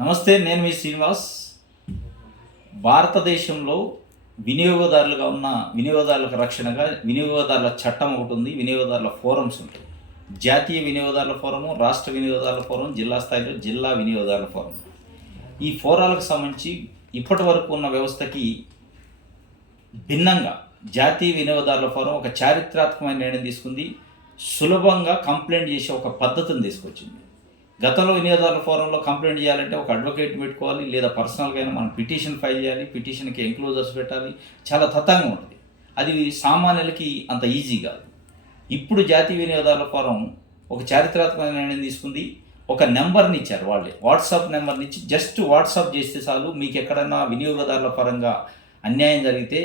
నమస్తే నేను మీ శ్రీనివాస్. భారతదేశంలో వినియోగదారులుగా ఉన్న వినియోగదారులకు రక్షణగా వినియోగదారుల చట్టం ఒకటి ఉంది వినియోగదారుల ఫోరమ్స్ ఉంటాయి. జాతీయ వినియోగదారుల ఫోరము రాష్ట్ర వినియోగదారుల ఫోరం జిల్లా స్థాయిలో జిల్లా వినియోగదారుల ఫోరం ఈ ఫోరాలకు సంబంధించి ఇప్పటి వరకు ఉన్న వ్యవస్థకి భిన్నంగా జాతీయ వినియోగదారుల ఫోరం ఒక చారిత్రాత్మకమైన నిర్ణయం తీసుకుంది. సులభంగా కంప్లైంట్ చేసే ఒక పద్ధతిని తీసుకొచ్చింది. గతంలో వినియోగదారుల ఫోరంలో కంప్లైంట్ చేయాలంటే ఒక అడ్వకేట్ పెట్టుకోవాలి లేదా పర్సనల్గా అయినా మనం పిటిషన్ ఫైల్ చేయాలి పిటిషన్కి ఎంక్లోజర్స్ పెట్టాలి. చాలా తతంగా ఉంటుంది. అది సామాన్యులకి అంత ఈజీ కాదు. ఇప్పుడు జాతీయ వినియోగదారుల ఫోరం ఒక చారిత్రాత్మక నిర్ణయం తీసుకుంది. ఒక నెంబర్ని ఇచ్చారు వాళ్ళే. వాట్సాప్ నెంబర్ని ఇచ్చి జస్ట్ వాట్సాప్ చేస్తే చాలు మీకు ఎక్కడైనా వినియోగదారుల పరంగా అన్యాయం జరిగితే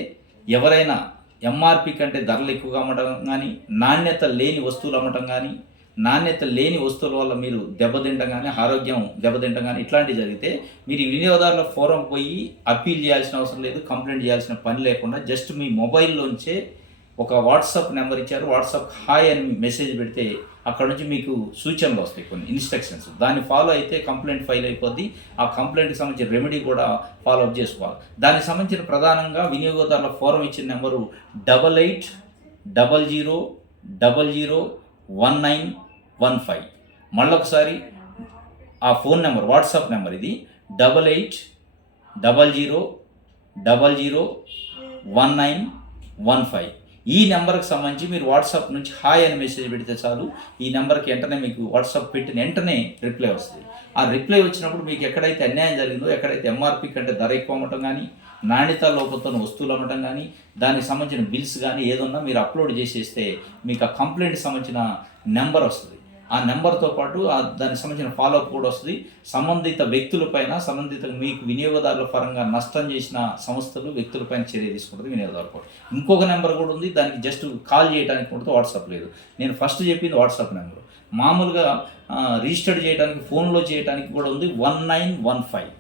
ఎవరైనా ఎంఆర్పి కంటే ధరలు ఎక్కువగా అమ్మటం కానీ నాణ్యత లేని వస్తువులు అమ్మటం కానీ నాణ్యత లేని వస్తువుల వల్ల మీరు దెబ్బతింటం కానీ ఆరోగ్యం దెబ్బతింటం కానీ ఇట్లాంటివి జరిగితే మీరు ఈ వినియోగదారుల ఫోరం పోయి అప్పీల్ చేయాల్సిన అవసరం లేదు కంప్లైంట్ చేయాల్సిన పని లేకుండా జస్ట్ మీ మొబైల్లోంచే ఒక వాట్సాప్ నెంబర్ ఇచ్చారు. వాట్సాప్ హాయ్ అని మెసేజ్ పెడితే అక్కడ నుంచి మీకు సూచనలు వస్తాయి కొన్ని ఇన్స్ట్రక్షన్స్. దాన్ని ఫాలో అయితే కంప్లైంట్ ఫైల్ అయిపోద్ది. ఆ కంప్లైంట్కి సంబంధించిన రెమెడీ కూడా ఫాలో అప్ చేసుకోవాలి. దానికి సంబంధించిన ప్రధానంగా వినియోగదారుల ఫోరం ఇచ్చిన number double eight double zero double zero one nine one five. మళ్ళొకసారి ఆ ఫోన్ నెంబర్ వాట్సాప్ నెంబర్ ఇది double eight double zero double zero one nine one five. ఈ నెంబర్కి సంబంధించి మీరు వాట్సాప్ నుంచి హాయ్ అని మెసేజ్ పెడితే చాలు. ఈ నెంబర్కి వెంటనే మీకు వాట్సాప్ పెట్టిన వెంటనే రిప్లై వస్తుంది. ఆ రిప్లై వచ్చినప్పుడు మీకు ఎక్కడైతే అన్యాయం జరిగిందో ఎక్కడైతే ఎంఆర్పి కంటే ధర ఎక్కువ అమ్మటం కానీ నాణ్యత లోపంతో వస్తువులు అమ్మటం కానీ దానికి సంబంధించిన బిల్స్ కానీ ఏదన్నా మీరు అప్లోడ్ చేసేస్తే మీకు ఆ కంప్లైంట్కి సంబంధించిన నెంబర్ వస్తుంది. ఆ నెంబర్తో పాటు దానికి సంబంధించిన ఫాలోఅప్ కూడా వస్తుంది. సంబంధిత వ్యక్తులపైన సంబంధిత మీకు వినియోగదారుల పరంగా నష్టం చేసిన సంస్థలు వ్యక్తులపైన చర్య తీసుకుంటుంది వినియోగదారు కూడా. ఇంకొక నెంబర్ కూడా ఉంది దానికి జస్ట్ కాల్ చేయడానికి కూడా వాట్సాప్ లేదు. నేను ఫస్ట్ చెప్పింది వాట్సాప్ నెంబర్. మామూలుగా రిజిస్టర్ చేయడానికి ఫోన్లో చేయడానికి కూడా ఉంది వన్ నైన్ వన్ ఫైవ్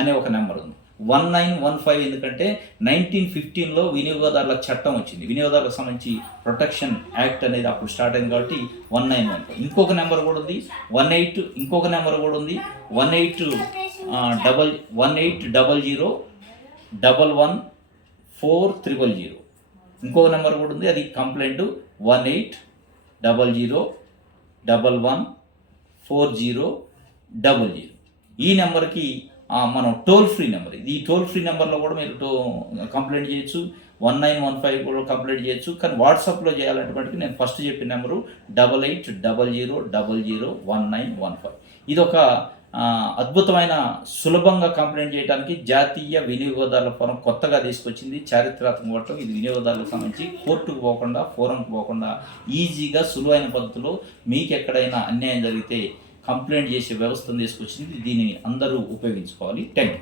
అనే ఒక నెంబర్ ఉంది. వన్ నైన్ వన్ ఫైవ్ ఎందుకంటే నైన్టీన్ ఫిఫ్టీన్లో వినియోగదారుల చట్టం వచ్చింది. వినియోగదారులకు సంబంధించి ప్రొటెక్షన్ యాక్ట్ అనేది అప్పుడు స్టార్ట్ అయింది కాబట్టి వన్ నైన్ వన్ ఫైవ్ ఇంకొక నెంబర్ కూడా ఉంది. వన్ ఎయిట్ ఇంకొక నెంబర్ కూడా ఉంది. One eight double one eight double zero double one four triple zero ఇంకొక నెంబర్ కూడా ఉంది. అది complaint one eight double zero double one four zero double zero ఈ నెంబర్కి మనం టోల్ ఫ్రీ నెంబర్ ఇది ఈ టోల్ ఫ్రీ నెంబర్లో కూడా మీరు టో కంప్లైంట్ చేయొచ్చు. వన్ నైన్ వన్ ఫైవ్ కూడా కంప్లైంట్ చేయొచ్చు. కానీ వాట్సాప్లో చేయాలంటే మటుకు నేను ఫస్ట్ చెప్పిన number double eight double zero double zero one nine one five ఇది ఒక అద్భుతమైన సులభంగా కంప్లైంట్ చేయడానికి జాతీయ వినియోగదారుల ఫోరం కొత్తగా తీసుకొచ్చింది. చారిత్రాత్మక పట్టం ఇది వినియోగదారులకు సంబంధించి కోర్టుకు పోకుండా ఫోరంకు పోకుండా ఈజీగా సులువైన పద్ధతిలో మీకు ఎక్కడైనా అన్యాయం జరిగితే కంప్లైంట్ చేసే వ్యవస్థను తీసుకొచ్చింది దీనిని అందరూ ఉపయోగించుకోవాలి. Thank you